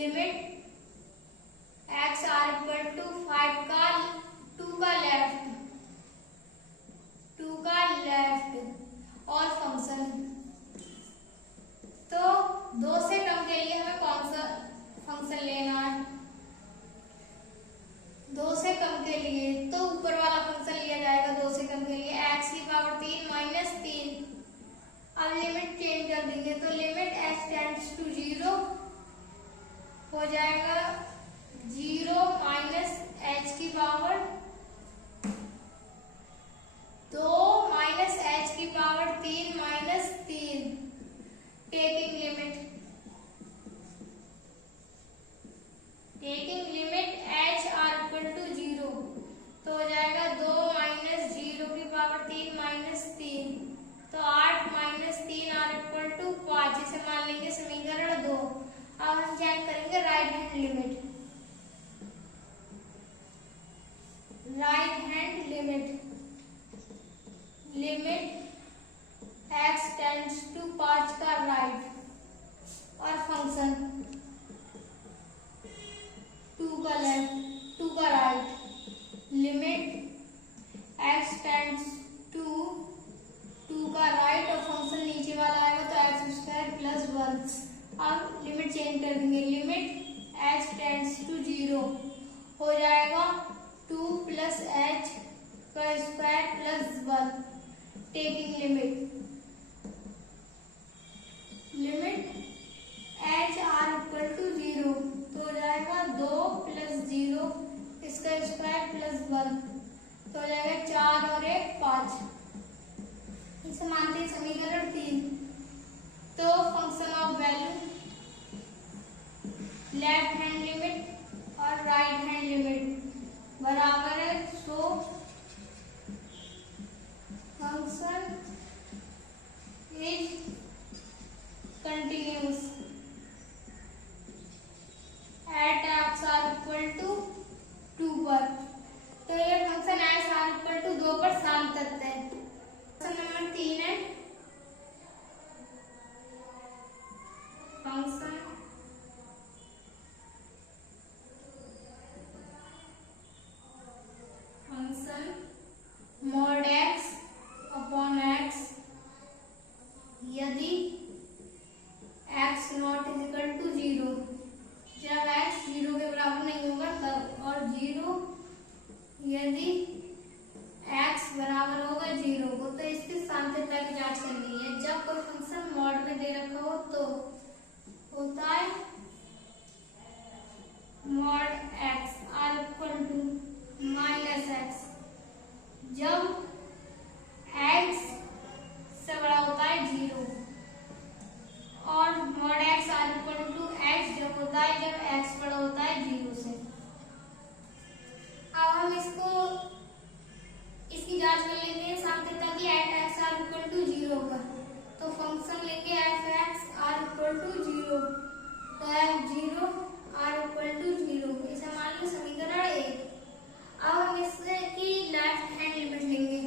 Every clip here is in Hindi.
Limit x are equal to 5 का 2 का लेफ्ट और फंक्शन। तो 2 से कम के लिए हमें कौन सा फंक्शन लेना है? 2 से कम के लिए तो ऊपर वाला फंक्शन लिया जाएगा। 2 से कम के लिए x की पावर 3 माइनस 3। अब लिमिट चेंज कर देंगे तो लिमिट x टेंड्स टू 0 हो जाएगा 0 माइनस h की पावर 2 माइनस h की power 3 minus 3। Taking limit h are equal to 0 तो हो जाएगा 2 माइनस 0 की पावर 3 माइनस 3। तो 8 माइनस 3 आर इक्वल टू 5। इसे मान लेंगे समीकरण 2। अब हम चेक करेंगे right hand limit. x tends to 5 का राइट और फंक्शन 2 का लेफ्ट 2 का right. Limit x tends to 2 का राइट और फंक्शन नीचे वाला आएगा तो x² प्लस 1। अब लिमिट चेंज कर देंगे। लिमिट h टेंड्स टू 0 हो जाएगा 2 प्लस h का square plus 1। Taking limit h are equal to 0 तो हो जाएगा 2 प्लस 0 इसका स्क्वायर प्लस 1 तो हो जाएगा 4 और 1 5। इसे मानते हैं समीकरण 3। तो function of value left hand limit और राइट हैंड लिमिट बराबर है। So function is continuous at x are equal to 2 पर। तो ये function x are equal to 2 पर शांतत है। फंक्शन नंबर 3 है function mod x upon x यदि x नॉट इक्वल टू 0। जब x 0 के बराबर नहीं होगा तब, और 0 यदि x बराबर होगा 0 को। तो इसकी शांतता की जांच करनी है। जब कोई फंक्शन मॉड में दे रखा हो तो होता है mod x are equal to minus x। जब x से बड़ा होता है 0 और mod x are equal to x जब होता है जब x बड़ा होता है 0 से। अब हम इसकी जांच कर लेते हैं शांतता की at x are equal to 0 पर। तो फंक्शन लेंगे F X are equal to 0 तो f0 आर इक्वल टू 0। इसे मान लो समीकरण 1। अब हम इससे की लेफ्ट हैंड लिमिट लेंगे।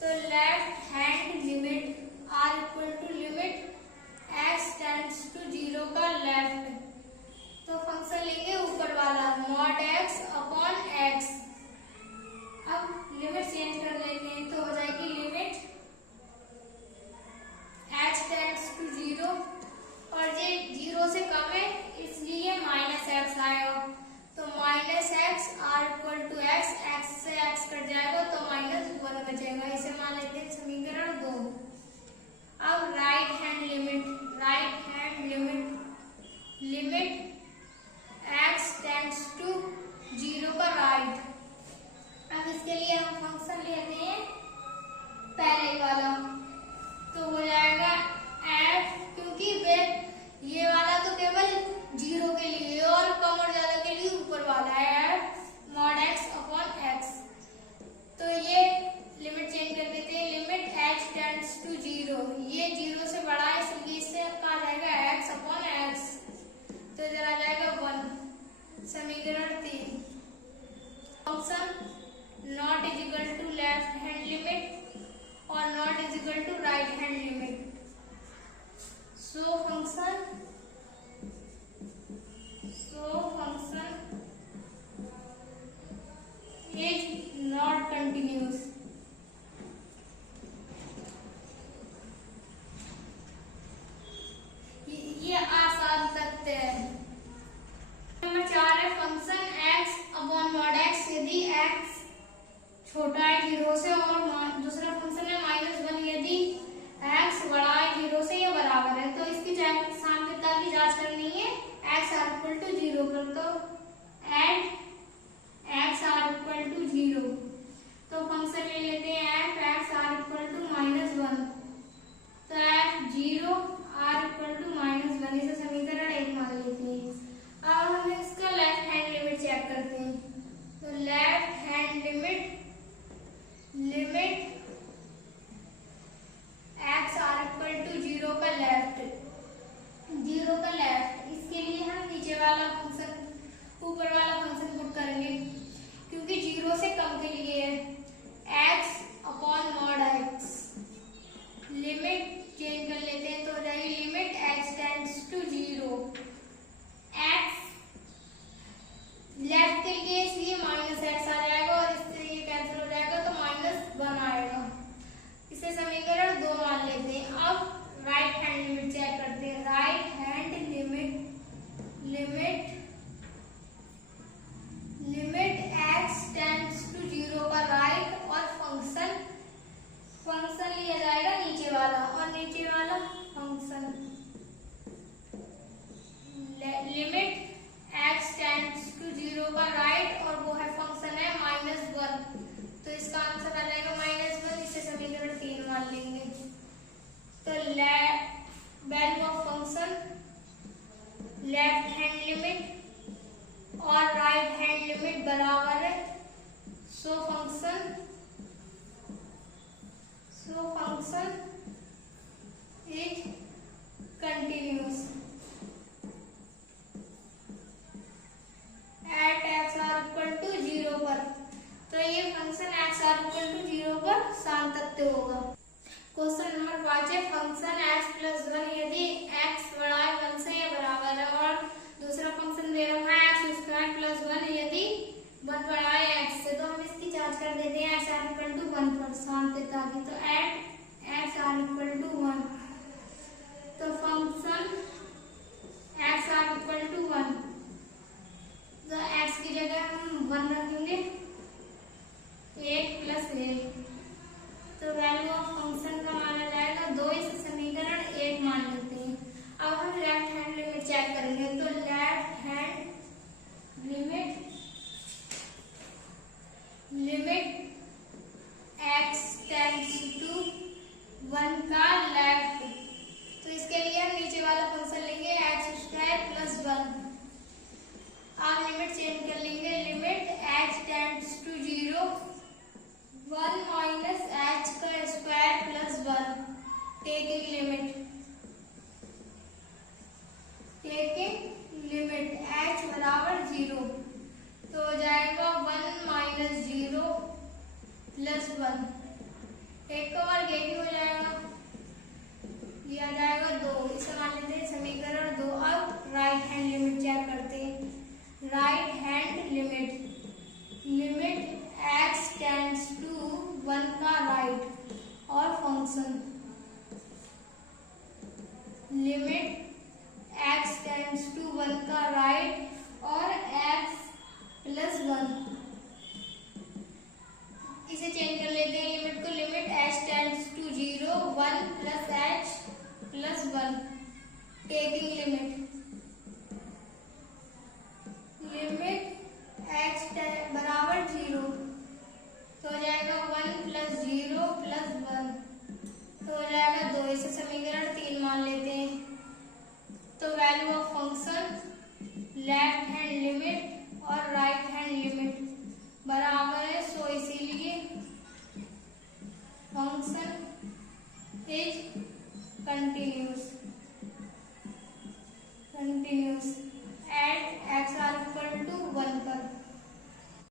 तो left hand limit are equal to limit x tends to 0 का लेफ्ट। तो फंक्शन लेंगे ऊपर वाला mod x अपॉन x। अब लिमिट चेंज कर लेते हैं तो हो जाएगी लिमिट x टेंड्स टू 0 और ये 0 से कम है इसलिए माइनस x आएगा। तो minus X are equal to X, X से एक्स कट जाएगा तो माइनस 1 बचेगा। इसे मान लेते हैं समीकरण 2। अब राइट हैंड लिमिट के लिए x upon mod x। Limit change कर लेते हैं तो हो जाएगी limit x tends to 0। x left के लिए इसलिए माइनस एक्स आ जाएगा और इससे ये कैंसिल हो जाएगा तो -1 आएगा। इसे समीकरण 2 मान लेते हैं। अब राइट हैंड लिमिट चेक करते हैं। Right hand limit x tends to 0 का राइट और फंक्शन लिया जाएगा नीचे वाला और नीचे वाला function. Limit x tends to 0 का राइट और वो है फंक्शन है -1, तो इसका आंसर आ जाएगा -1। इसे समीकरण 3 मान लेंगे। तो value of function left hand limit और राइट हैंड लिमिट बराबर है, so function is continuous at x are equal to 0 पर। तो ये function x are equal to 0 पर सातत्य होगा। क्वेश्चन नंबर 5 है फंक्शन x प्लस 1 यदि x बड़ा है 1 से या बराबर है, और दूसरा फंक्शन दे रखा है x स्क्वायर प्लस 1 यदि 1 बड़ा है x से। तो हम इसकी जांच कर देते हैं x आर इक्वल टू 1 पर सातत्यता की। तो at x are equal to 1, तो function x are equal to 1, तो x की जगह हम 1 रखेंगे 1 प्लस 1, तो वैल्यू ऑफ फंक्शन का माना जाएगा 2। इसे समीकरण 1 मान लेते हैं। अब हम लेफ्ट हैंड लिमिट चेक करेंगे। तो left hand limit x tends to 1 का लेफ्ट, तो इसके लिए हम नीचे वाला फंक्शन लेंगे x स्क्वायर प्लस 1। आप लिमिट चेंज कर लेंगे। Limit x tends to 0 1 minus h का square plus 1, taking limit h बराबर 0, तो हो जाएगा 1 माइनस 0 प्लस 1, एक का वर्ग एक ही हो जाएगा, ये आ जाएगा 2। इसे मान लेते हैं समीकरण 2। अब राइट हैंड लिमिट चेक करते हैं। Right hand limit x tends to 1 का राइट और function limit x tends to 1 का राइट और x प्लस 1। इसे चेंज कर लेते हैं लिमिट को। Limit h tends to 0 1 plus h plus 1, taking limit x बराबर 0, तो हो जाएगा 1 प्लस 0 प्लस 1, तो हो जाएगा 2। इसे समीकरण 3 मान लेते हैं। तो value of function left hand limit और राइट हैंड लिमिट बराबर है, सो इसीलिए फंक्शन इज कंटिन्यूअस।